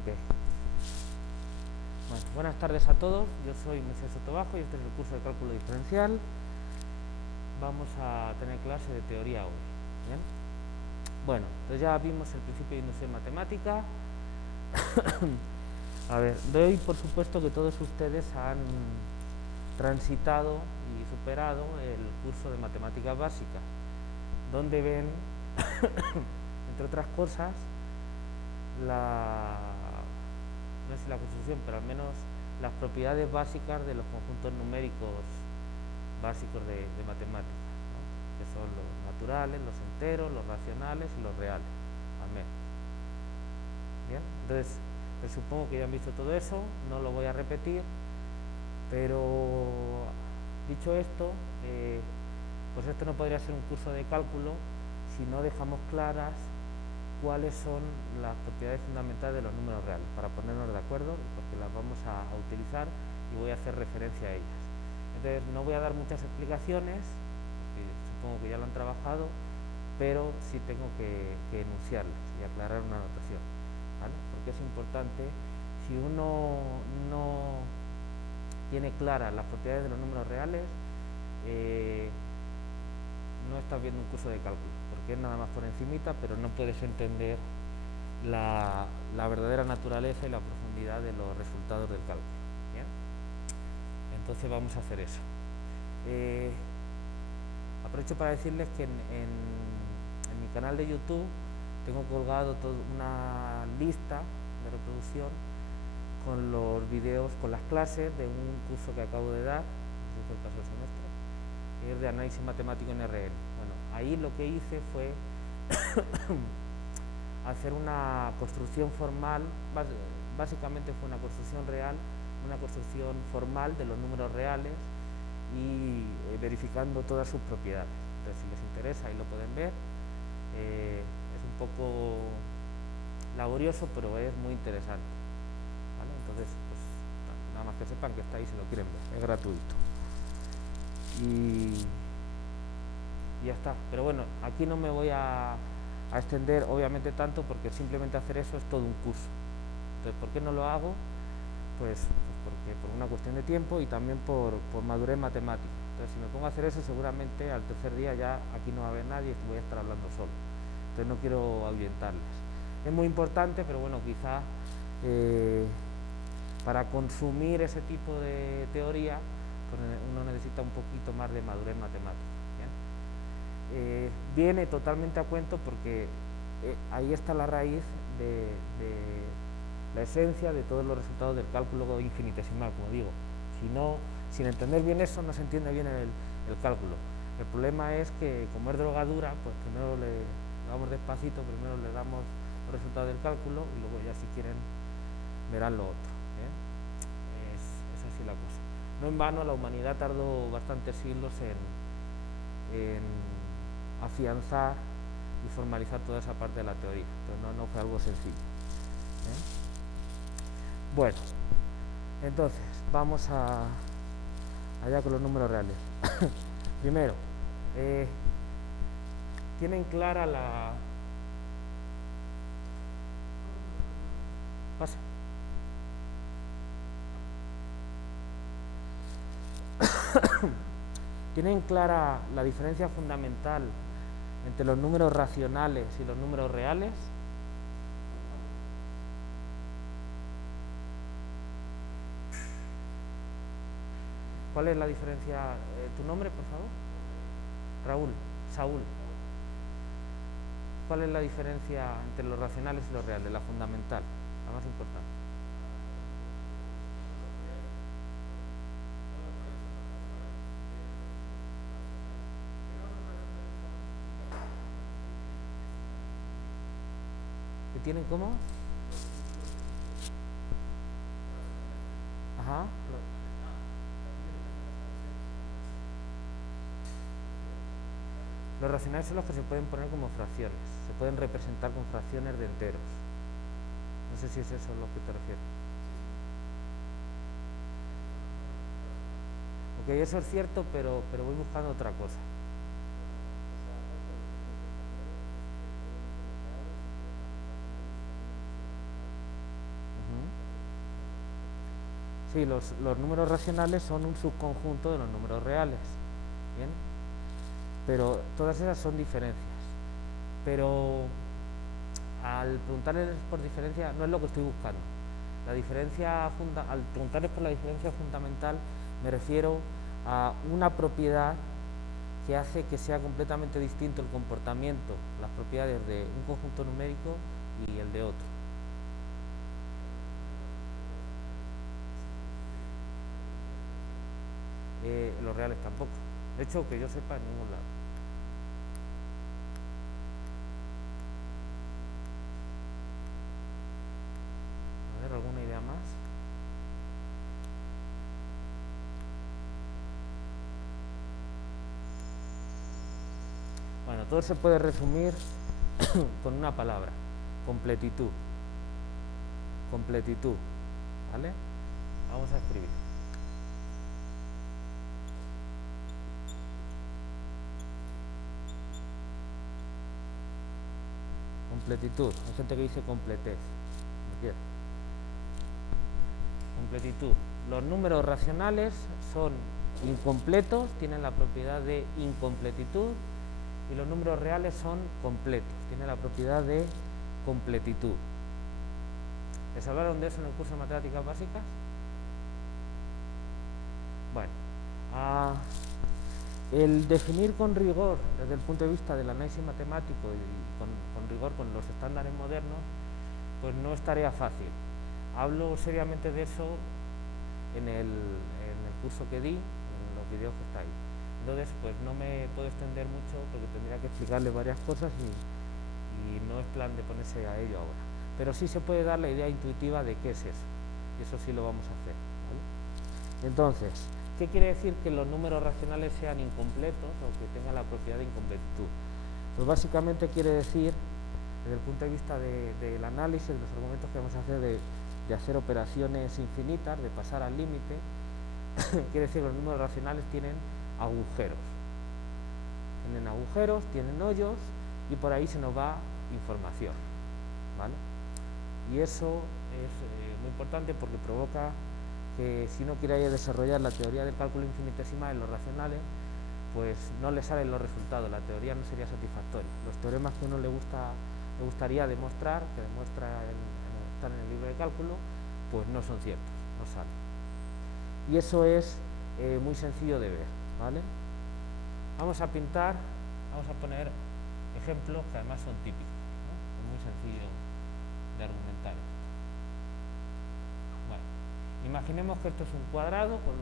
Ok. Bueno, buenas tardes a todos. Yo soy Moisés Sotobajo y este es el curso de cálculo diferencial. Vamos a tener clase de teoría hoy. ¿Bien? Bueno, pues ya vimos el principio de inducción matemática. A ver, doy por supuesto que todos ustedes han transitado y superado el curso de matemáticas básicas, donde ven, entre otras cosas, no sé si la construcción, pero al menos las propiedades básicas de los conjuntos numéricos básicos de matemáticas, ¿no? Que son los naturales, los enteros, los racionales y los reales, al menos. Bien, entonces pues supongo que ya han visto todo eso, no lo voy a repetir, pero dicho esto, pues esto no podría ser un curso de cálculo si no dejamos claras cuáles son las propiedades fundamentales de los números reales, para ponernos de acuerdo, porque las vamos a utilizar y voy a hacer referencia a ellas. Entonces no voy a dar muchas explicaciones, porque supongo que ya lo han trabajado, pero sí tengo que enunciarlas y aclarar una notación, ¿vale? Porque es importante, si uno no tiene claras las propiedades de los números reales, no estás viendo un curso de cálculo, porque es nada más por encimita, pero no puedes entender la verdadera naturaleza y la profundidad de los resultados del cálculo. ¿Bien? Entonces vamos a hacer eso. Aprovecho para decirles que en mi canal de YouTube tengo colgado una lista de reproducción con los videos, con las clases de un curso que acabo de dar, no sé si fue el caso del semestre, que es de análisis matemático en RL. Bueno, ahí lo que hice fue hacer una construcción formal, básicamente fue una construcción real, una construcción formal de los números reales y verificando todas sus propiedades. Entonces, si les interesa, ahí lo pueden ver. Es un poco laborioso, pero es muy interesante, ¿vale? Entonces, pues nada más que sepan que está ahí si lo quieren ver, es gratuito. Y ya está. Pero bueno, aquí no me voy a extender obviamente tanto, porque simplemente hacer eso es todo un curso. Entonces, ¿por qué no lo hago? Pues porque por una cuestión de tiempo y también por madurez matemática. Entonces, si me pongo a hacer eso, seguramente al tercer día ya aquí no va a haber nadie y voy a estar hablando solo. Entonces no quiero ahuyentarles. Es muy importante, pero bueno, quizá para consumir ese tipo de teoría, pues uno necesita un poquito más de madurez matemática. Viene totalmente a cuento porque ahí está la raíz de la esencia de todos los resultados del cálculo infinitesimal, como digo. Sin entender bien eso, no se entiende bien el cálculo. El problema es que, como es drogadura, pues primero le vamos despacito, primero le damos los resultados del cálculo y luego ya, si quieren, verán lo otro. Es así la cosa. No en vano la humanidad tardó bastantes siglos en afianzar y formalizar toda esa parte de la teoría. Entonces no fue algo sencillo. Bueno, entonces vamos allá con los números reales. Primero, tienen clara la... Pasa. ¿Tienen clara la diferencia fundamental entre los números racionales y los números reales? ¿Cuál es la diferencia? ¿Tu nombre, por favor? Raúl, Saúl. ¿Cuál es la diferencia entre los racionales y los reales? La fundamental, la más importante. ¿Que tienen cómo? Ajá. Los racionales son los que se pueden poner como fracciones, se pueden representar con fracciones de enteros. No sé si es eso a lo que te refieres. Ok, eso es cierto, pero voy buscando otra cosa. Sí, los números racionales son un subconjunto de los números reales. ¿Bien? Pero todas esas son diferencias. Pero al preguntarles por diferencia no es lo que estoy buscando. La diferencia al preguntarles por la diferencia fundamental me refiero a una propiedad que hace que sea completamente distinto el comportamiento, las propiedades de un conjunto numérico y el de otro. Los reales tampoco. De hecho, que yo sepa, en ningún lado. A ver, ¿alguna idea más? Bueno, todo se puede resumir con una palabra: completitud. Completitud. ¿Vale? Vamos a escribir. Completitud. Hay gente que dice completez. Completitud. Los números racionales son incompletos, tienen la propiedad de incompletitud, y los números reales son completos, tienen la propiedad de completitud. ¿Les hablaron de eso en el curso de matemáticas básicas? Bueno, el definir con rigor, desde el punto de vista del análisis matemático y con rigor con los estándares modernos, pues no es tarea fácil. Hablo seriamente de eso en el curso que di, en los vídeos que está ahí. Entonces, pues no me puedo extender mucho porque tendría que explicarle varias cosas y no es plan de ponerse a ello ahora. Pero sí se puede dar la idea intuitiva de qué es eso. Y eso sí lo vamos a hacer, ¿vale? Entonces, ¿qué quiere decir que los números racionales sean incompletos o que tengan la propiedad de incompletitud? Pues básicamente quiere decir, desde el punto de vista del análisis, de los argumentos que vamos a hacer de hacer operaciones infinitas, de pasar al límite, quiere decir que los números racionales tienen agujeros. Tienen agujeros, tienen hoyos y por ahí se nos va información, ¿vale? Y eso es muy importante porque provoca que si uno quiere desarrollar la teoría del cálculo infinitesimal en los racionales, pues no le salen los resultados, la teoría no sería satisfactoria. Los teoremas que a uno le gustaría demostrar, que están en el libro de cálculo, pues no son ciertos, no salen. Y eso es muy sencillo de ver, ¿vale? Vamos a pintar, vamos a poner ejemplos que además son típicos, ¿no? Es muy sencillo de argumentar esto. Bueno, imaginemos que esto es un cuadrado con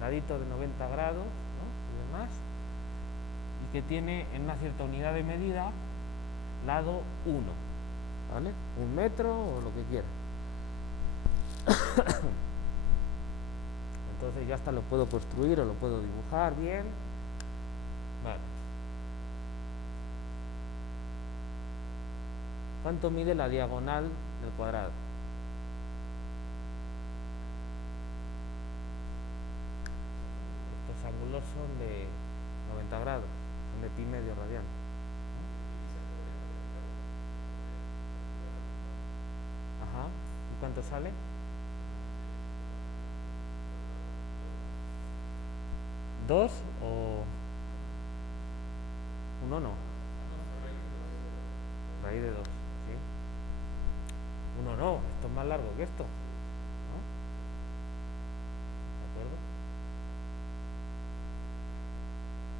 ladito de 90 grados, ¿no? Y demás, y que tiene en una cierta unidad de medida lado 1, ¿vale? 1 metro o lo que quiera. Entonces ya hasta lo puedo construir o lo puedo dibujar bien. Vale. ¿Cuánto mide la diagonal del cuadrado? Estos ángulos son de 90 grados, son de pi medio radiano. Ajá. ¿Y cuánto sale? 2 o 1 no. Raíz de 2, ¿sí? 1 no, esto es más largo que esto, ¿no? ¿De acuerdo?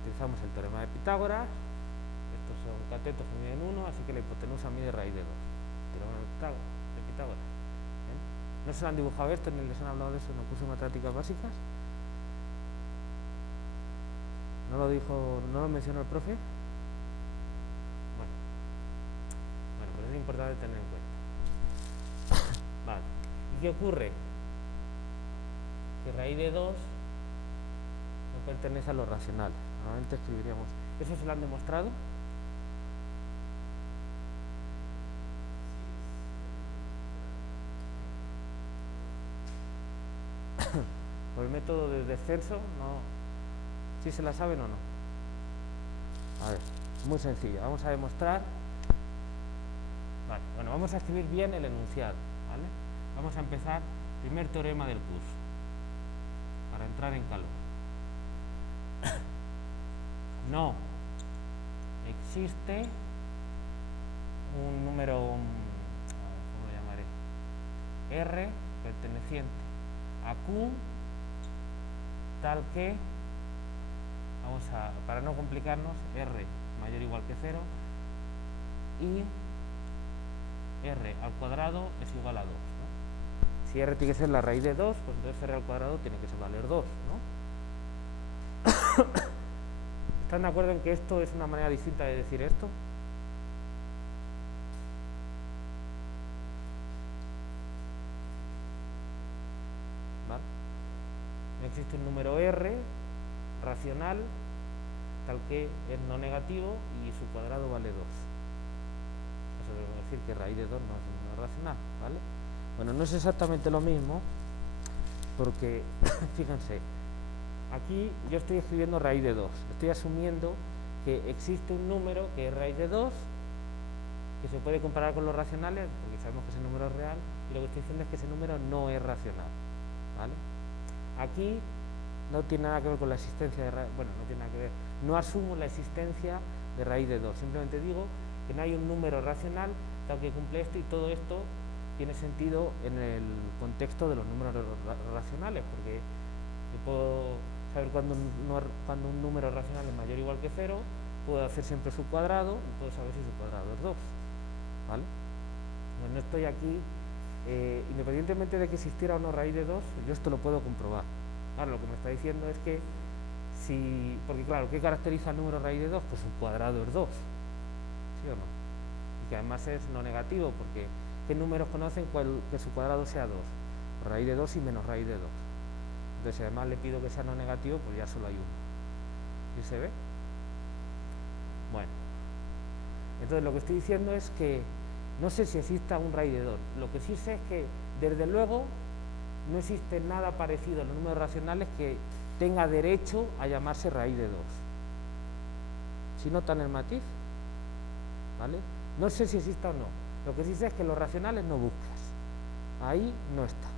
Utilizamos el teorema de Pitágoras. Estos son catetos que miden 1, así que la hipotenusa mide raíz de 2. Teorema de Pitágoras. ¿Bien? ¿No se han dibujado esto ni les han hablado de eso en el curso de matemáticas básicas? ¿No lo mencionó el profe? Bueno, pero es importante tener en cuenta. Vale. ¿Y qué ocurre? Que raíz de 2 no pertenece a los racionales. Normalmente escribiríamos. ¿Eso se lo han demostrado? Por el método de descenso, no. ¿Sí se la saben o no? A ver, muy sencillo. Vamos a demostrar. Vale, bueno, vamos a escribir bien el enunciado, ¿vale? Vamos a empezar. Primer teorema del curso. entrar en calor. No existe un número, ¿cómo lo llamaré? R perteneciente a Q tal que, para no complicarnos, R mayor o igual que 0 y R al cuadrado es igual a 2, ¿no? Si R tiene que ser la raíz de 2, pues entonces R al cuadrado tiene que valer 2, ¿no? ¿Están de acuerdo en que esto es una manera distinta de decir esto? ¿Vale? No existe un número R racional tal que es no negativo y su cuadrado vale 2. Eso debe decir que raíz de 2 no es un número racional, ¿vale? Bueno, no es exactamente lo mismo porque, fíjense, aquí yo estoy escribiendo raíz de 2. Estoy asumiendo que existe un número que es raíz de 2, que se puede comparar con los racionales, porque sabemos que ese número es real, y lo que estoy diciendo es que ese número no es racional, ¿vale? Aquí no tiene nada que ver con la existencia de raíz, bueno, no tiene nada que ver, no asumo la existencia de raíz de 2, simplemente digo que no hay un número racional tal que cumple esto, y todo esto tiene sentido en el contexto de los números racionales, porque yo puedo saber cuando un número racional es mayor o igual que 0, puedo hacer siempre su cuadrado y puedo saber si su cuadrado es 2, ¿vale? Pues no estoy aquí, independientemente de que existiera o no raíz de 2, yo esto lo puedo comprobar. Ahora lo que me está diciendo es que porque claro, ¿qué caracteriza el número raíz de 2? Pues su cuadrado es 2, ¿sí o no? Y que además es no negativo, porque ¿qué números conocen que su cuadrado sea 2? Raíz de 2 y menos raíz de 2. Entonces, si además le pido que sea no negativo, pues ya solo hay uno. ¿Sí se ve? Bueno, entonces lo que estoy diciendo es que no sé si exista un raíz de 2. Lo que sí sé es que, desde luego, no existe nada parecido a los números racionales que tenga derecho a llamarse raíz de 2. ¿Sí notan el matiz? ¿Vale? No sé si exista o no. Lo que sí sé es que los racionales no buscas. Ahí no está.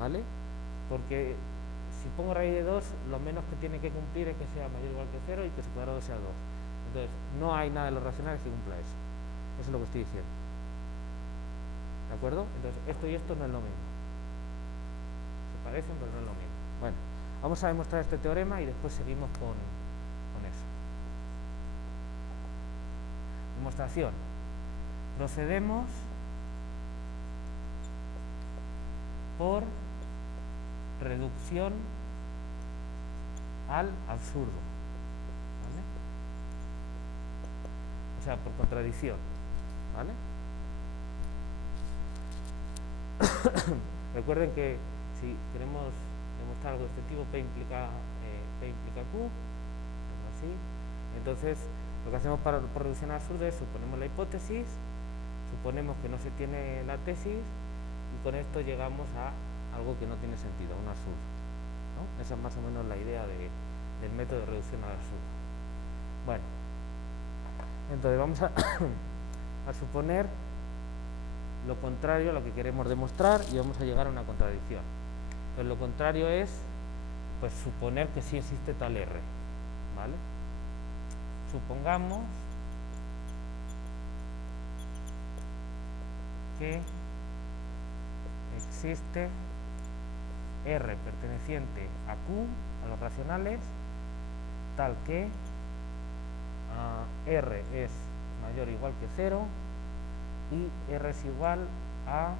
¿Vale? Porque si pongo raíz de 2, lo menos que tiene que cumplir es que sea mayor o igual que 0 y que su cuadrado sea 2. Entonces, no hay nada de los racionales que cumpla eso. Eso es lo que estoy diciendo. ¿De acuerdo? Entonces, esto y esto no es lo mismo. Se parecen, pero no es lo mismo. Bueno, vamos a demostrar este teorema y después seguimos con eso. Demostración. Procedemos por reducción al absurdo, ¿vale? O sea, por contradicción, ¿vale? Recuerden que si queremos demostrar algo de este tipo, P implica Q, así. Entonces, lo que hacemos por reducción al absurdo es suponemos la hipótesis, suponemos que no se tiene la tesis, y con esto llegamos a algo que no tiene sentido, un absurdo, ¿no? Esa es más o menos la idea del método de reducción al absurdo. Bueno, entonces vamos a suponer lo contrario a lo que queremos demostrar y vamos a llegar a una contradicción. Pues lo contrario es, pues, suponer que sí existe tal R, ¿vale? Supongamos que existe R perteneciente a Q, a los racionales, tal que R es mayor o igual que 0 y R es igual a,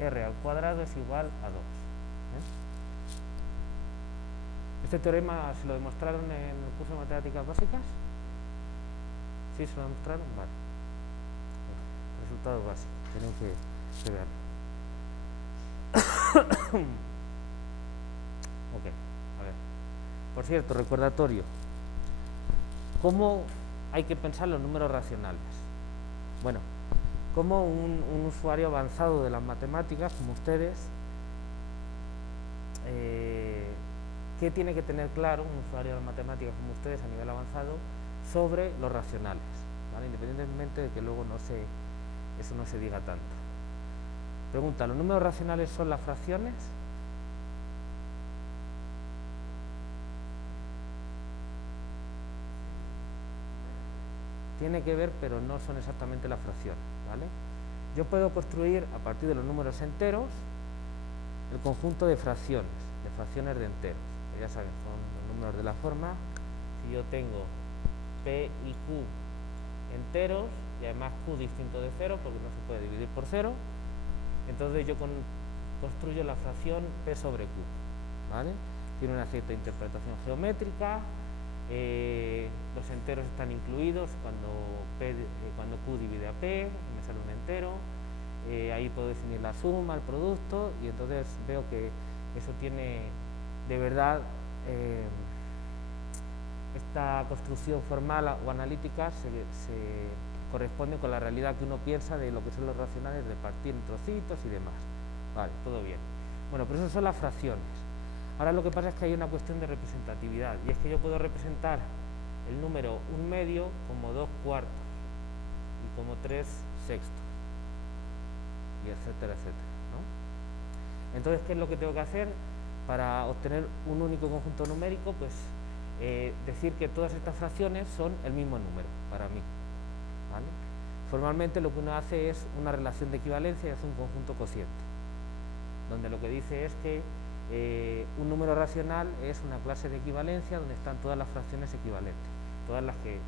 R al cuadrado es igual a 2. ¿Este teorema se lo demostraron en el curso de matemáticas básicas? ¿Sí se lo demostraron? Vale. Resultados básicos, tienen que verlo. Ok, a ver. Por cierto, recordatorio. ¿Cómo hay que pensar los números racionales? Bueno, como un usuario avanzado de las matemáticas, como ustedes, ¿qué tiene que tener claro un usuario de las matemáticas como ustedes a nivel avanzado sobre los racionales? ¿Vale? Independientemente de que luego eso no se diga tanto. Pregunta, ¿los números racionales son las fracciones? Tiene que ver, pero no son exactamente las fracciones, ¿vale? Yo puedo construir, a partir de los números enteros, el conjunto de fracciones de enteros. Ya saben, son los números de la forma. Si yo tengo P y Q enteros, y además Q distinto de 0, porque no se puede dividir por 0, entonces yo construyo la fracción P sobre Q, ¿vale? Tiene una cierta interpretación geométrica, los enteros están incluidos cuando Q divide a P, me sale un entero, ahí puedo definir la suma, el producto, y entonces veo que eso tiene de verdad esta construcción formal o analítica se corresponde con la realidad que uno piensa de lo que son los racionales, de partir en trocitos y demás. Vale, todo bien. Bueno, pero eso son las fracciones. Ahora lo que pasa es que hay una cuestión de representatividad, y es que yo puedo representar el número 1/2 como 2/4 y como 3/6, y etcétera, etcétera, ¿no? Entonces, ¿qué es lo que tengo que hacer para obtener un único conjunto numérico? Pues decir que todas estas fracciones son el mismo número para mí, ¿vale? Formalmente lo que uno hace es una relación de equivalencia y hace un conjunto cociente, donde lo que dice es que un número racional es una clase de equivalencia donde están todas las fracciones equivalentes, todas las que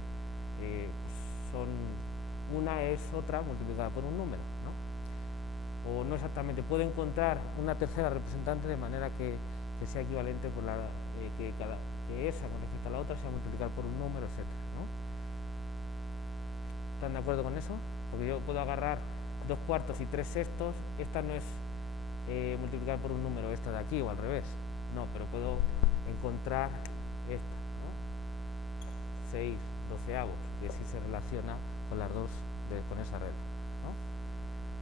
son una es otra multiplicada por un número, ¿no? O no exactamente, puedo encontrar una tercera representante de manera que sea equivalente por que esa con respecto a la otra sea multiplicar por un número, etcétera, ¿no? ¿Están de acuerdo con eso? Porque yo puedo agarrar 2/4 y 3/6, esta no es multiplicar por un número, esta de aquí, o al revés, no, pero puedo encontrar esta, ¿no? 6/12, que sí se relaciona con las dos, con esa regla, ¿no?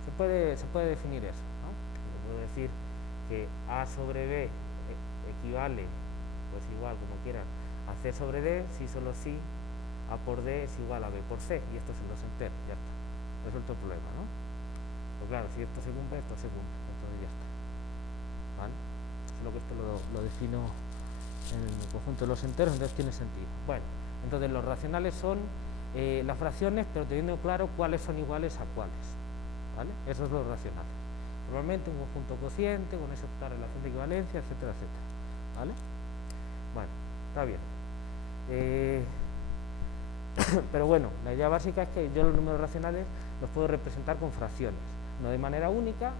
Se puede definir eso, ¿no? Yo puedo decir que A sobre B equivale, pues igual, como quieran, a C sobre D, si solo si A por D es igual a B por C, y estos son los enteros, ya está, resuelto el problema, ¿no? Pues claro, si esto se cumple, esto se cumple, entonces ya está, ¿vale? Solo que esto lo defino en el conjunto de los enteros, entonces tiene sentido. Bueno, entonces los racionales son las fracciones, pero teniendo claro cuáles son iguales a cuáles, ¿vale? Eso es lo racional. Normalmente un conjunto cociente con esa relación de equivalencia, etcétera, etcétera, ¿vale? Bueno, está bien. Pero bueno, la idea básica es que yo los números racionales los puedo representar con fracciones, no de manera única,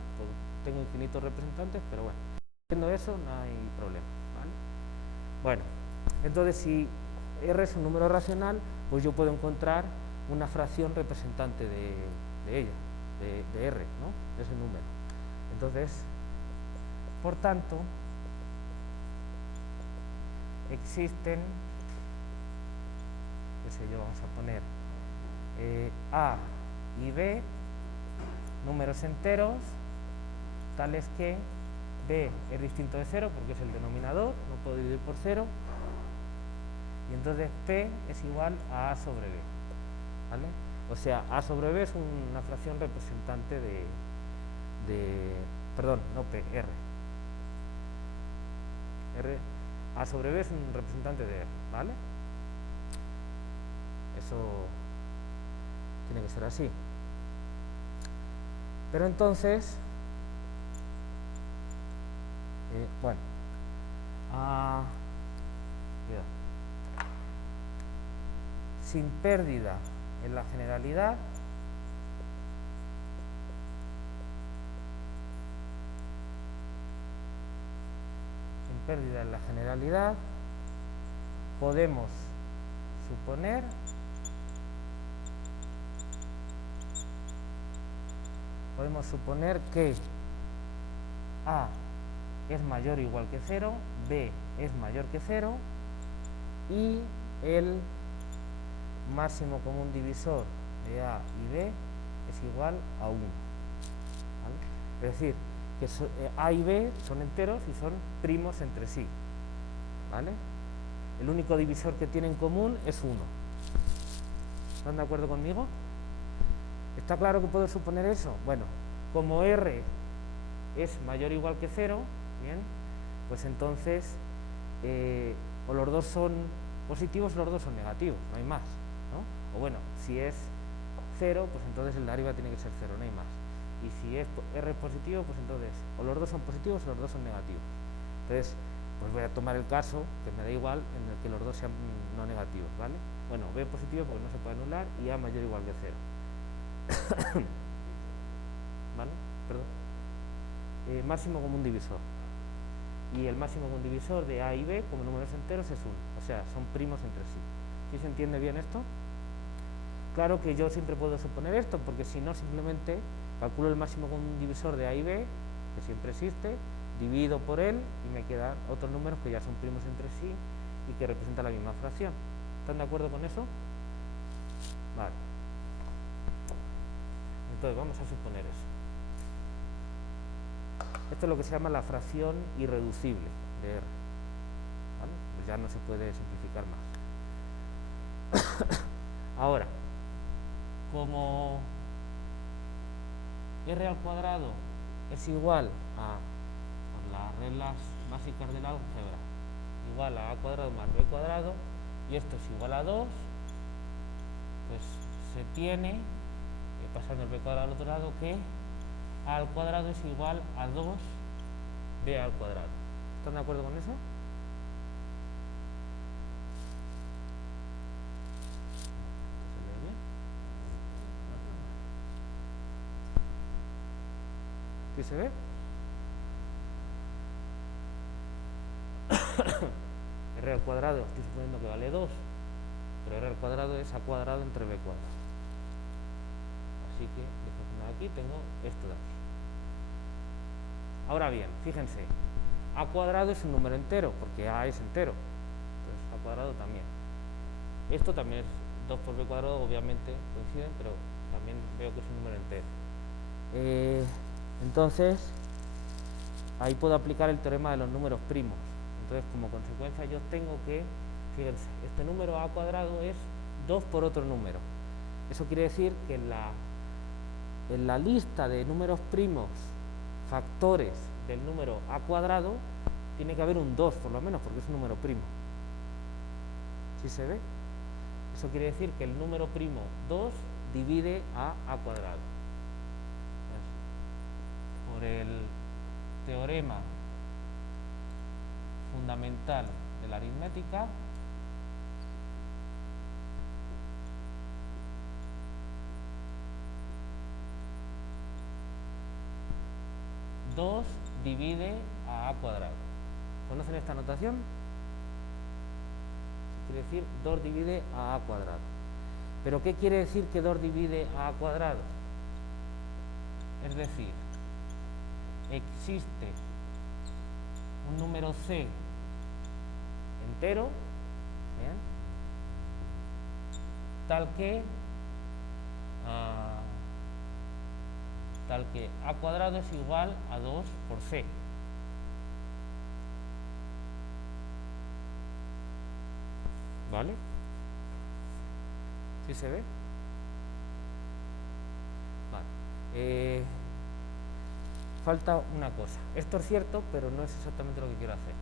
tengo infinitos representantes, pero bueno, haciendo eso no hay problema, ¿vale? Bueno, entonces si R es un número racional, pues yo puedo encontrar una fracción representante de ella, de R, ¿no? De ese número. Entonces, por tanto, existen, qué sé yo, vamos a poner A y B, números enteros, tales que B es distinto de 0 porque es el denominador, no puedo dividir por 0, y entonces P es igual a A sobre B, ¿vale? O sea, A sobre B es una fracción representante perdón, no P, R. A sobre B es un representante de R, ¿vale? Eso tiene que ser así. Pero entonces, bueno, sin pérdida en la generalidad, podemos suponer que A es mayor o igual que 0, B es mayor que 0 y el máximo común divisor de A y B es igual a 1, ¿vale? Es decir, que A y B son enteros y son primos entre sí, ¿vale? El único divisor que tienen en común es 1. ¿Están de acuerdo conmigo? ¿Está claro que puedo suponer eso? Bueno, como R es mayor o igual que 0, bien, pues entonces o los dos son positivos o los dos son negativos, no hay más, ¿no? O bueno, si es 0, pues entonces el de arriba tiene que ser 0, no hay más. Y si es R es positivo, pues entonces o los dos son positivos o los dos son negativos. Entonces, pues voy a tomar el caso, que me da igual, en el que los dos sean no negativos, ¿vale? Bueno, B positivo porque no se puede anular y A mayor o igual que 0. ¿Vale? Perdón. Máximo común divisor. Y el máximo común divisor de A y B como números enteros es 1. O sea, son primos entre sí. ¿Sí se entiende bien esto? Claro que yo siempre puedo suponer esto, porque si no, simplemente calculo el máximo común divisor de A y B, que siempre existe, divido por él y me quedan otros números que ya son primos entre sí y que representan la misma fracción. ¿Están de acuerdo con eso? Vale. Entonces vamos a suponer eso. Esto es lo que se llama la fracción irreducible de R. ¿Vale? Pues ya no se puede simplificar más. Ahora, como R al cuadrado es igual a, por las reglas básicas del álgebra, igual a cuadrado más b cuadrado, y esto es igual a 2, pues se tiene, pasando el b cuadrado al otro lado, que a al cuadrado es igual a 2b al cuadrado. ¿Están de acuerdo con eso? ¿Sí se ve? R al cuadrado, estoy suponiendo que vale 2, pero R al cuadrado es a cuadrado entre b cuadrado. Así que, aquí tengo esto de aquí. Ahora bien, fíjense, a cuadrado es un número entero, porque a es entero, entonces a cuadrado también. Esto también es 2 por b cuadrado, obviamente coinciden, pero también veo que es un número entero. Entonces, ahí puedo aplicar el teorema de los números primos. Entonces, como consecuencia, yo tengo que, fíjense, este número a cuadrado es 2 por otro número. Eso quiere decir que en la lista de números primos factores del número a cuadrado tiene que haber un 2 por lo menos, porque es un número primo. ¿Sí se ve? Eso quiere decir que el número primo 2 divide a cuadrado. Por el teorema fundamental de la aritmética, divide a cuadrado. ¿Conocen esta notación? Quiere decir 2 divide a cuadrado. ¿Pero qué quiere decir que 2 divide a cuadrado? Es decir, existe un número C entero, ¿bien?, tal que a cuadrado es igual a 2 por C. ¿Vale? ¿Sí se ve? Vale. Falta una cosa. Esto es cierto, pero no es exactamente lo que quiero hacer.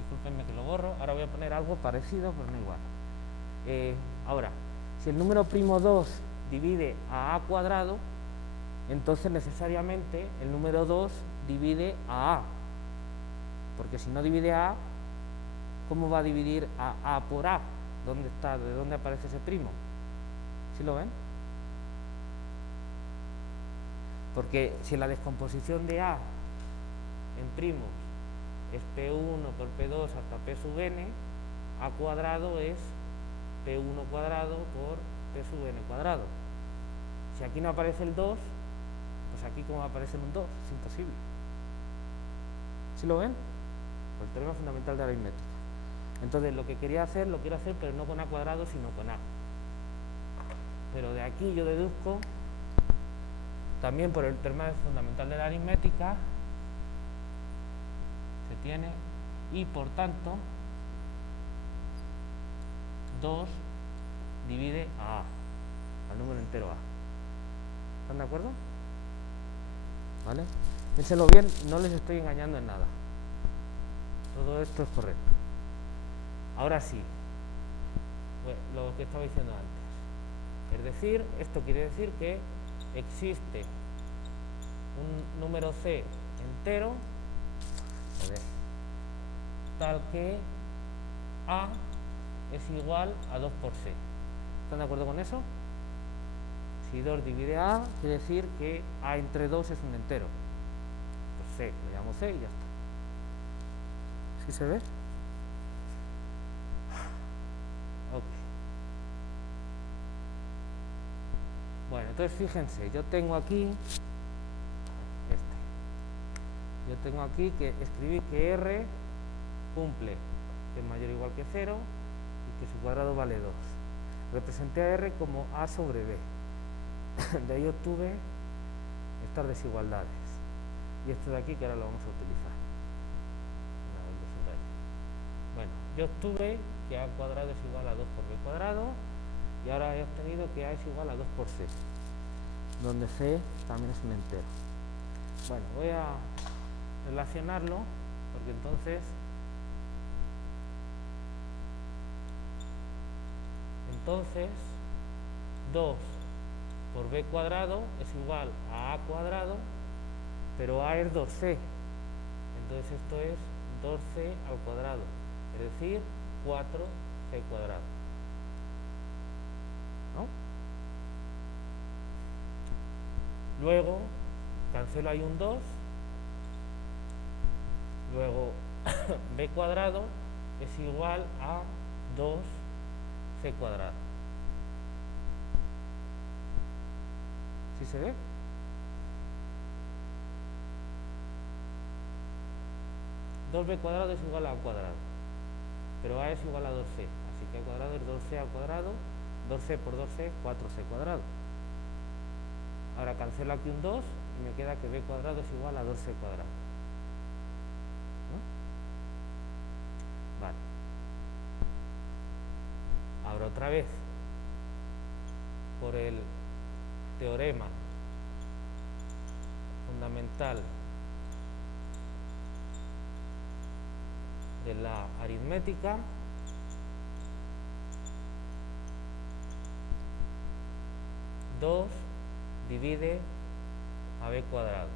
Discúlpenme que lo borro. Ahora voy a poner algo parecido, pero no igual. Ahora, si el número primo 2 divide a cuadrado, entonces necesariamente el número 2 divide a. Porque si no divide a, ¿cómo va a dividir a por a? ¿Dónde está? ¿De dónde aparece ese primo? ¿Sí lo ven? Porque si la descomposición de a en primos es P1 por P2 hasta P sub n, a cuadrado es P1 cuadrado por P sub n cuadrado. Si aquí no aparece el 2, pues aquí ¿cómo va a aparecer un 2? Es imposible. ¿Sí lo ven? Por el teorema fundamental de la aritmética. Entonces lo que quería hacer, lo quiero hacer, pero no con a cuadrado, sino con a. Pero de aquí yo deduzco, también por el teorema fundamental de la aritmética, se tiene, y por tanto, 2 divide a, al número entero a. ¿Están de acuerdo? ¿Vale? Piénselo bien, no les estoy engañando en nada. Todo esto es correcto. Ahora sí, pues, lo que estaba diciendo antes. Es decir, esto quiere decir que existe un número C entero, tal que A es igual a 2 por C. ¿Están de acuerdo con eso? Si 2 divide A, quiere decir que A entre 2 es un entero. Pues C, lo llamo C y ya está. ¿Sí se ve? Ok. Bueno, entonces fíjense, yo tengo aquí que escribí que R cumple que es mayor o igual que 0 y que su cuadrado vale 2. Representé a R como A sobre B. De ahí obtuve estas desigualdades. Y esto de aquí que ahora lo vamos a utilizar. Bueno, yo obtuve que A cuadrado es igual a 2 por B cuadrado y ahora he obtenido que A es igual a 2 por C, donde C también es un entero. Bueno, voy a relacionarlo porque entonces 2 por B cuadrado es igual a A cuadrado, pero A es 2C, entonces esto es 2C al cuadrado, es decir, 4C cuadrado, ¿no? Luego cancelo ahí un 2, luego B cuadrado es igual a 2C cuadrado. ¿Sí se ve? B cuadrado es igual a A cuadrado, pero A es igual a 2C, así que A cuadrado es 2C al cuadrado, 2C por 2C, 4C cuadrado. Ahora cancelo aquí un 2 y me queda que B cuadrado es igual a 2C cuadrado. ¿No? Vale. Ahora otra vez, por el teorema fundamental de la aritmética, divide a B cuadrado,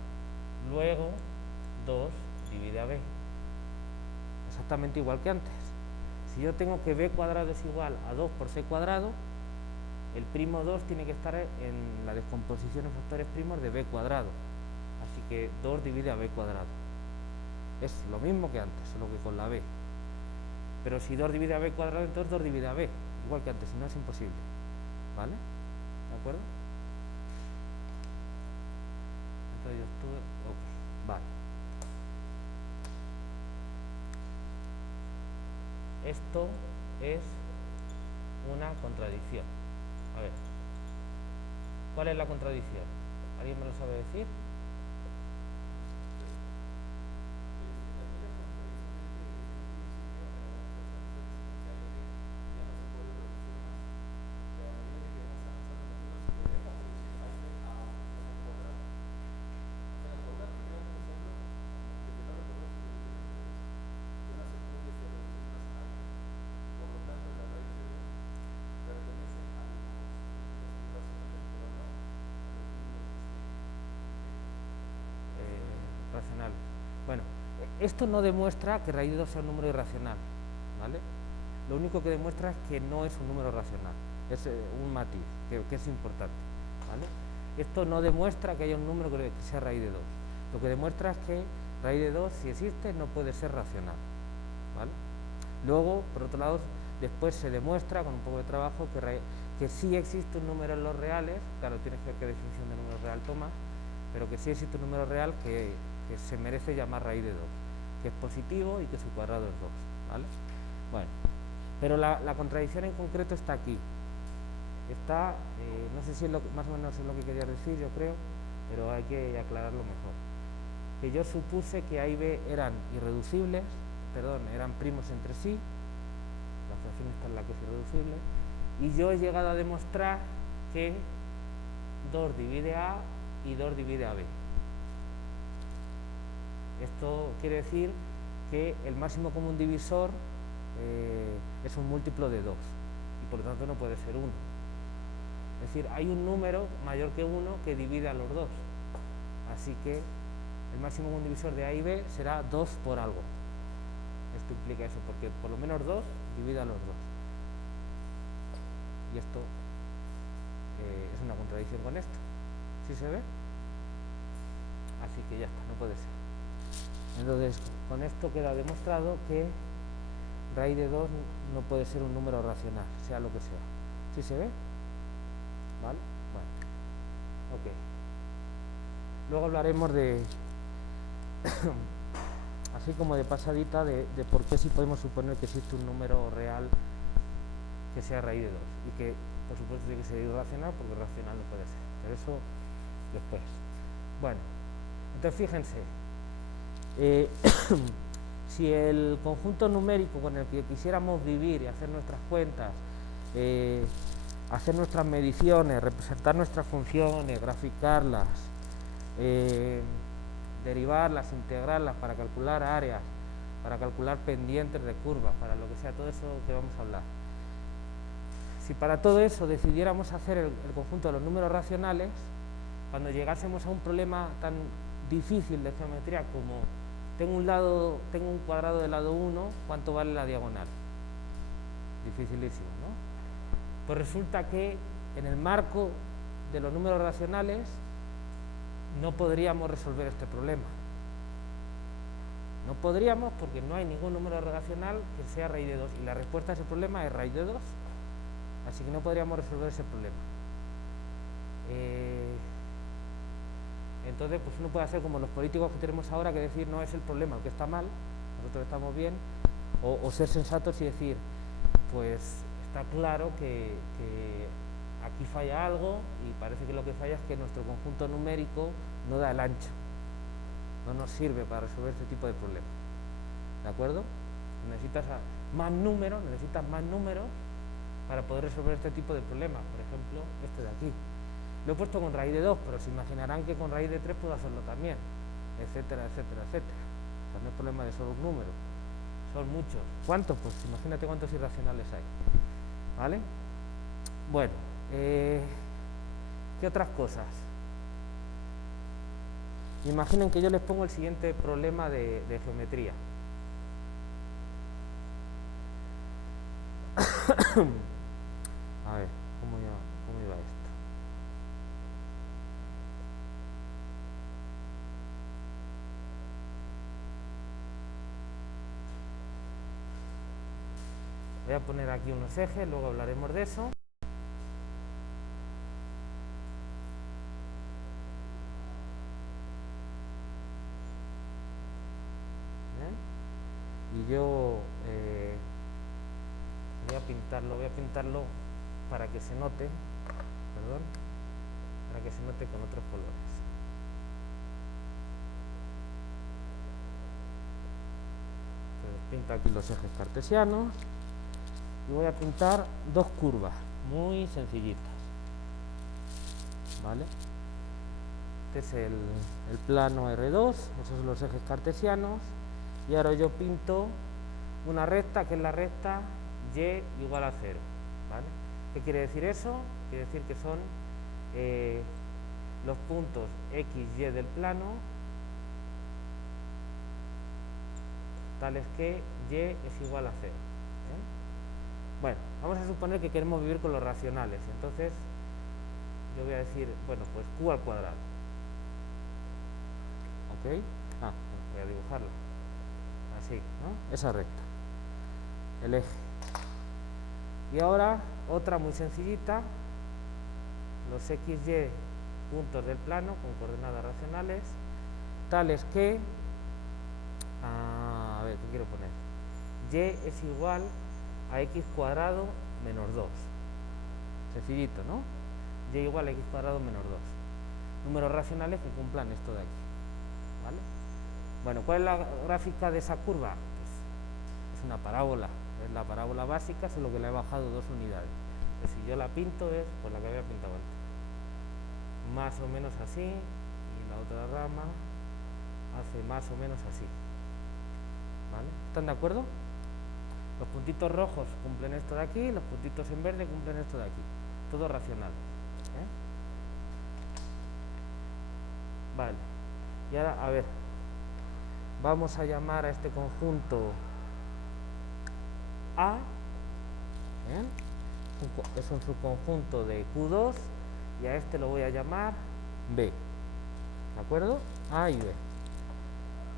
luego 2 divide a B, exactamente igual que antes. Si yo tengo que B cuadrado es igual a 2 por C cuadrado, el primo 2 tiene que estar en la descomposición en factores primos de B cuadrado, así que 2 divide a B cuadrado. Es lo mismo que antes, solo que con la B. Pero si 2 divide a B cuadrado, entonces 2 divide a B, igual que antes, si no es imposible. ¿Vale? ¿De acuerdo? Entonces yo estuve... Ok, vale. Esto es una contradicción. A ver, ¿cuál es la contradicción? ¿Alguien me lo sabe decir? Racional. Bueno, esto no demuestra que raíz de 2 sea un número irracional, ¿vale? Lo único que demuestra es que no es un número racional, es un matiz que es importante, ¿vale? Esto no demuestra que haya un número que sea raíz de 2. Lo que demuestra es que raíz de 2, si existe, no puede ser racional, ¿vale? Luego, por otro lado, después se demuestra con un poco de trabajo que sí existe un número en los reales, claro, tienes que ver qué definición de número real tomas, pero que sí existe un número real que se merece llamar raíz de 2, que es positivo y que su cuadrado es 2, ¿vale? Bueno, pero la contradicción en concreto está aquí. Está, no sé si más o menos es lo que quería decir, yo creo, pero hay que aclararlo mejor. Que yo supuse que A y B eran irreducibles, eran primos entre sí, la fracción está en la que es irreducible, y yo he llegado a demostrar que 2 divide A y 2 divide a B. Esto quiere decir que el máximo común divisor es un múltiplo de 2 y por lo tanto no puede ser 1. Es decir, hay un número mayor que 1 que divide a los dos. Así que el máximo común divisor de A y B será 2 por algo. Esto implica eso, porque por lo menos 2 divide a los dos. Y esto es una contradicción con esto. ¿Sí se ve? Así que ya está, no puede ser. Entonces, con esto queda demostrado que raíz de 2 no puede ser un número racional, sea lo que sea. ¿Sí se ve? ¿Vale? Bueno, ok. Luego hablaremos de, así como de pasadita, de por qué sí podemos suponer que existe un número real que sea raíz de 2 y que, por supuesto, tiene que ser irracional, porque racional no puede ser. Pero eso después. Bueno, entonces fíjense, si el conjunto numérico con el que quisiéramos vivir y hacer nuestras cuentas, hacer nuestras mediciones, representar nuestras funciones, graficarlas, derivarlas, integrarlas para calcular áreas, para calcular pendientes de curvas, para lo que sea, todo eso que vamos a hablar. Si para todo eso decidiéramos hacer el conjunto de los números racionales, cuando llegásemos a un problema tan difícil de geometría como tengo un cuadrado de lado 1, ¿cuánto vale la diagonal? Dificilísimo, ¿no? Pues resulta que en el marco de los números racionales no podríamos resolver este problema. No podríamos porque no hay ningún número racional que sea raíz de 2 y la respuesta a ese problema es raíz de 2. Así que no podríamos resolver ese problema. Entonces, pues uno puede hacer como los políticos que tenemos ahora, que decir no es el problema el que está mal, nosotros estamos bien, o ser sensatos y decir, pues está claro que aquí falla algo y parece que lo que falla es que nuestro conjunto numérico no da el ancho, no nos sirve para resolver este tipo de problemas. ¿De acuerdo? Necesitas más números para poder resolver este tipo de problemas. Por ejemplo, este de aquí. Lo he puesto con raíz de 2, pero se imaginarán que con raíz de 3 puedo hacerlo también, etcétera, etcétera, etcétera. O sea, no es problema de solo un número, son muchos. ¿Cuántos? Pues imagínate cuántos irracionales hay. ¿Vale? Bueno, ¿qué otras cosas? Imaginen que yo les pongo el siguiente problema de geometría. A ver, ¿cómo iba esto? Voy a poner aquí unos ejes, luego hablaremos de eso. Y yo voy a pintarlo para que se note, para que se note con otros colores. Entonces, pinto aquí los ejes cartesianos y voy a pintar dos curvas muy sencillitas, ¿vale? Este es el plano R2, esos son los ejes cartesianos, y ahora yo pinto una recta que es la recta y igual a 0, ¿vale? ¿Qué quiere decir eso? Quiere decir que son los puntos X, Y del plano tales que Y es igual a 0. Bueno, vamos a suponer que queremos vivir con los racionales, entonces yo voy a decir, bueno, pues Q al cuadrado. ¿Ok? Voy a dibujarlo. Así, ¿no? Esa recta. El eje. Y ahora, otra muy sencillita, los XY puntos del plano con coordenadas racionales, tales que, a ver, ¿qué quiero poner? Y es igual a X cuadrado menos 2. Sencillito, ¿no? Y igual a X cuadrado menos 2. Números racionales que cumplan esto de aquí. ¿Vale? Bueno, ¿cuál es la gráfica de esa curva? Pues es una parábola. Es la parábola básica, solo que le he bajado 2 unidades. Pues si yo la pinto es pues la que había pintado antes. Más o menos así. Y la otra rama hace más o menos así. ¿Vale? ¿Están de acuerdo? Los puntitos rojos cumplen esto de aquí, los puntitos en verde cumplen esto de aquí. Todo racional. Vale. Y ahora, a ver, vamos a llamar a este conjunto A. Es un subconjunto de Q2 y a este lo voy a llamar B. ¿De acuerdo? A y B.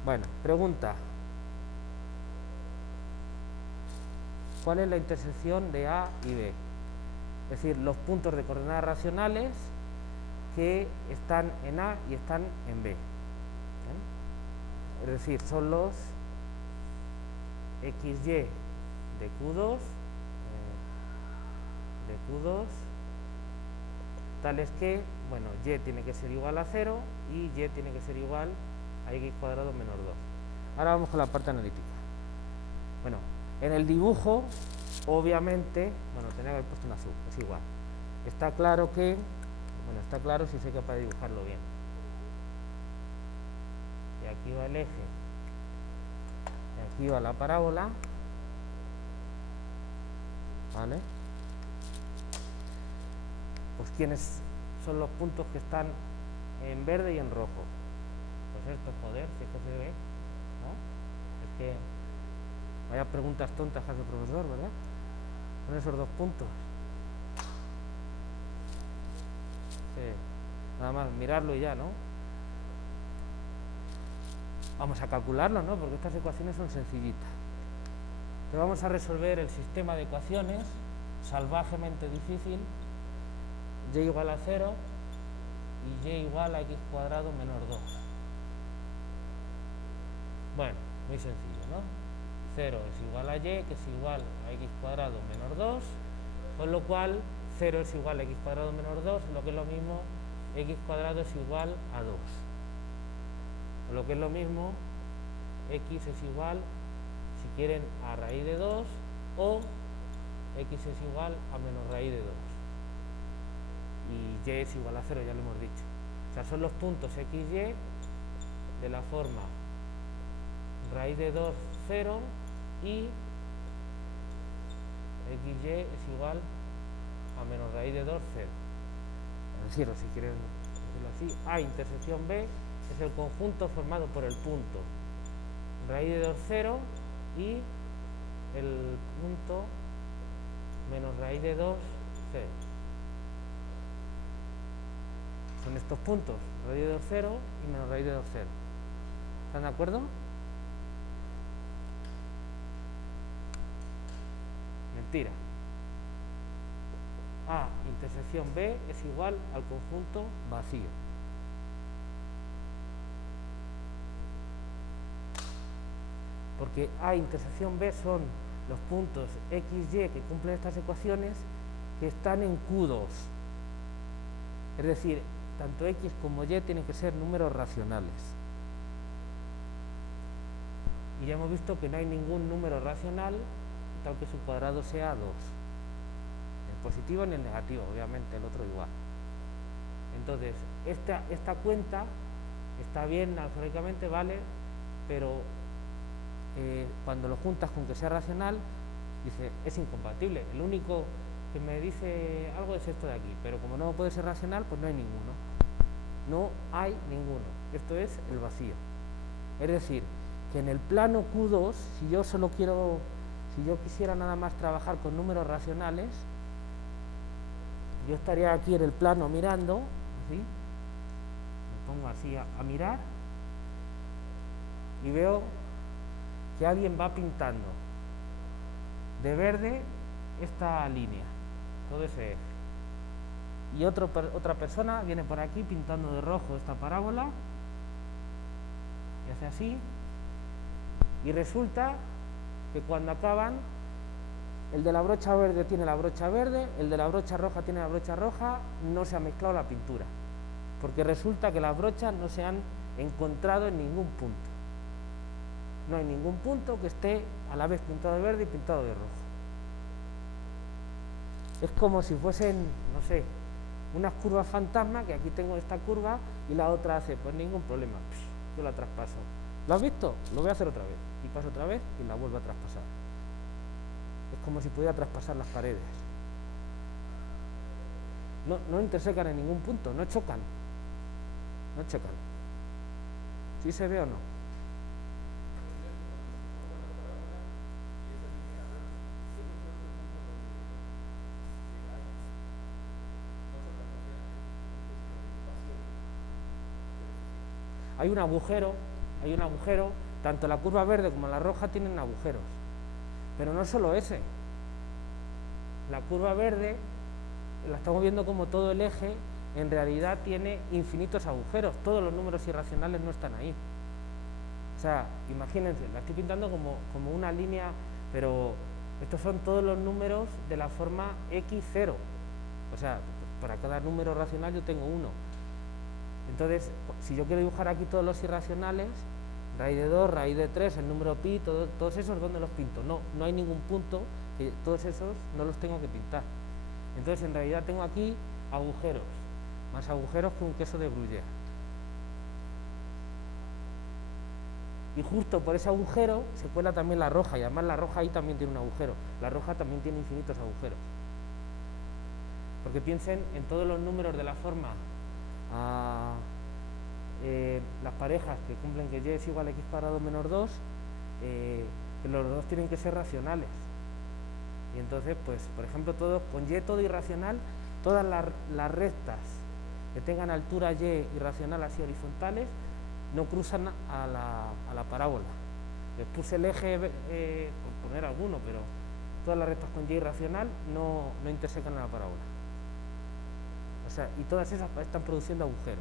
Bueno, pregunta. ¿Cuál es la intersección de A y B? Es decir, los puntos de coordenadas racionales que están en A y están en B. Es decir, son los XY de Q2, tales que, bueno, Y tiene que ser igual a 0 y Y tiene que ser igual a X cuadrado menos 2. Ahora vamos con la parte analítica. Bueno, en el dibujo, obviamente, bueno, tenía que haber puesto un azul, es igual. Está claro que, bueno, está claro si soy capaz de dibujarlo bien. Y aquí va el eje, y aquí va la parábola, ¿vale? Pues ¿quiénes son los puntos que están en verde y en rojo? Pues esto, joder, si es que se ve, ¿no? Es que vaya preguntas tontas que hace el profesor, ¿verdad? Son esos dos puntos. Sí, nada más mirarlo y ya, ¿no? Vamos a calcularlo, ¿no? Porque estas ecuaciones son sencillitas. Pero vamos a resolver el sistema de ecuaciones salvajemente difícil. Y igual a 0 y y igual a x cuadrado menos 2. Bueno, muy sencillo, ¿no? 0 es igual a y, que es igual a x cuadrado menos 2, con lo cual 0 es igual a x cuadrado menos 2, lo que es lo mismo, x cuadrado es igual a 2. Lo que es lo mismo, x es igual, si quieren, a raíz de 2, o x es igual a menos raíz de 2. Y y es igual a 0, ya lo hemos dicho. O sea, son los puntos x, y de la forma raíz de 2, 0 y x, y es igual a menos raíz de 2, 0. Es decir, si quieren decirlo así, A intersección B es el conjunto formado por el punto raíz de 2, 0 y el punto menos raíz de 2, 0. Son estos puntos, raíz de 2, 0 y menos raíz de 2, 0. ¿Están de acuerdo? Mentira. A intersección B es igual al conjunto vacío. Porque A intersección B son los puntos x, y que cumplen estas ecuaciones que están en Q2. Es decir, tanto x como y tienen que ser números racionales. Y ya hemos visto que no hay ningún número racional tal que su cuadrado sea 2. El positivo ni el negativo, obviamente, el otro igual. Entonces, esta cuenta está bien algebraicamente, vale, pero cuando lo juntas con que sea racional, dice, es incompatible. El único que me dice algo es esto de aquí, pero como no puede ser racional, pues no hay ninguno. No hay ninguno. Esto es el vacío. Es decir, que en el plano Q2, si yo quisiera nada más trabajar con números racionales, yo estaría aquí en el plano mirando, ¿sí? Me pongo así a mirar y veo que alguien va pintando de verde esta línea, todo ese eje. Y otra persona viene por aquí pintando de rojo esta parábola y hace así, y resulta que cuando acaban, el de la brocha verde tiene la brocha verde, el de la brocha roja tiene la brocha roja, no se ha mezclado la pintura, porque resulta que las brochas no se han encontrado en ningún punto. No hay ningún punto que esté a la vez pintado de verde y pintado de rojo. Es como si fuesen, no sé, unas curvas fantasma, que aquí tengo esta curva y la otra hace, pues ningún problema, yo la traspaso. ¿Lo has visto? Lo voy a hacer otra vez. Y paso otra vez y la vuelvo a traspasar. Es como si pudiera traspasar las paredes. No intersecan en ningún punto, no chocan. No chocan. ¿Sí se ve o no? Hay un agujero, tanto la curva verde como la roja tienen agujeros. Pero no solo ese. La curva verde, la estamos viendo como todo el eje, en realidad tiene infinitos agujeros. Todos los números irracionales no están ahí. O sea, imagínense, la estoy pintando como una línea, pero estos son todos los números de la forma x0. O sea, para cada número racional yo tengo uno. Entonces, si yo quiero dibujar aquí todos los irracionales, raíz de 2, raíz de 3, el número pi, todos esos, ¿dónde los pinto? No hay ningún punto, todos esos no los tengo que pintar. Entonces, en realidad tengo aquí agujeros, más agujeros que un queso de Gruyère. Y justo por ese agujero se cuela también la roja, y además la roja ahí también tiene un agujero. La roja también tiene infinitos agujeros. Porque piensen en todos los números de la forma las parejas que cumplen que y es igual a x cuadrado menos 2, que los dos tienen que ser racionales. Y entonces, pues, por ejemplo, con y todo irracional, todas las rectas que tengan altura y irracional así horizontales, no cruzan a la parábola. Les puse el eje, por poner alguno, pero todas las rectas con y irracional no intersecan a la parábola. O sea, y todas esas están produciendo agujeros.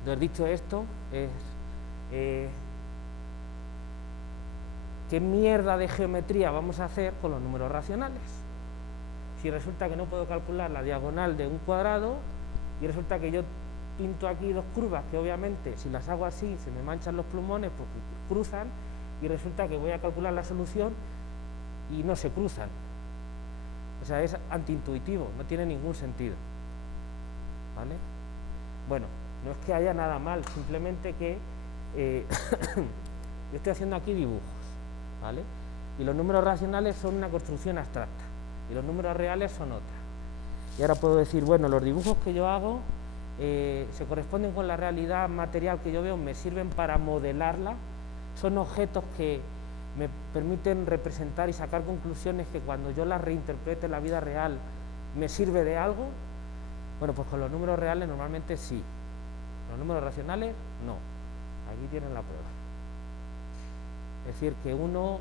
Entonces, dicho esto, ¿qué mierda de geometría vamos a hacer con los números racionales? Si resulta que no puedo calcular la diagonal de un cuadrado y resulta que yo pinto aquí dos curvas que obviamente si las hago así se me manchan los plumones porque cruzan, y resulta que voy a calcular la solución y no se cruzan. O sea, es antiintuitivo, no tiene ningún sentido. ¿Vale? Bueno, no es que haya nada mal, simplemente que yo estoy haciendo aquí dibujos, ¿vale? Y los números racionales son una construcción abstracta y los números reales son otra. Y ahora puedo decir, bueno, los dibujos que yo hago se corresponden con la realidad material que yo veo, me sirven para modelarla, son objetos que me permiten representar y sacar conclusiones que cuando yo las reinterprete en la vida real me sirve de algo. Bueno, pues con los números reales normalmente sí, los números racionales no. Aquí tienen la prueba. Es decir, que uno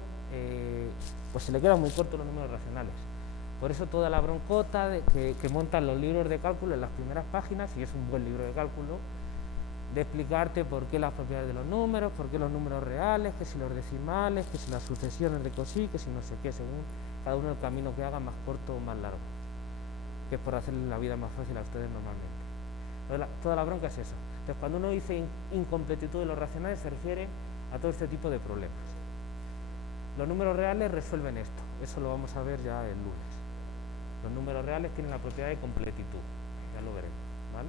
pues se le quedan muy cortos los números racionales. Por eso toda la broncota que montan los libros de cálculo en las primeras páginas, y es un buen libro de cálculo, de explicarte por qué las propiedades de los números, por qué los números reales, que si los decimales, que si las sucesiones de cosí, que si no sé qué, según cada uno el camino que haga, más corto o más largo, que es por hacerle la vida más fácil a ustedes normalmente. Entonces, toda la bronca es eso. Entonces, cuando uno dice incompletitud de los racionales, se refiere a todo este tipo de problemas. Los números reales resuelven esto, eso lo vamos a ver ya el lunes. Los números reales tienen la propiedad de completitud, ya lo veremos, ¿vale?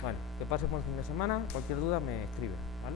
Bueno, que pase por el fin de semana, cualquier duda me escribe, ¿vale?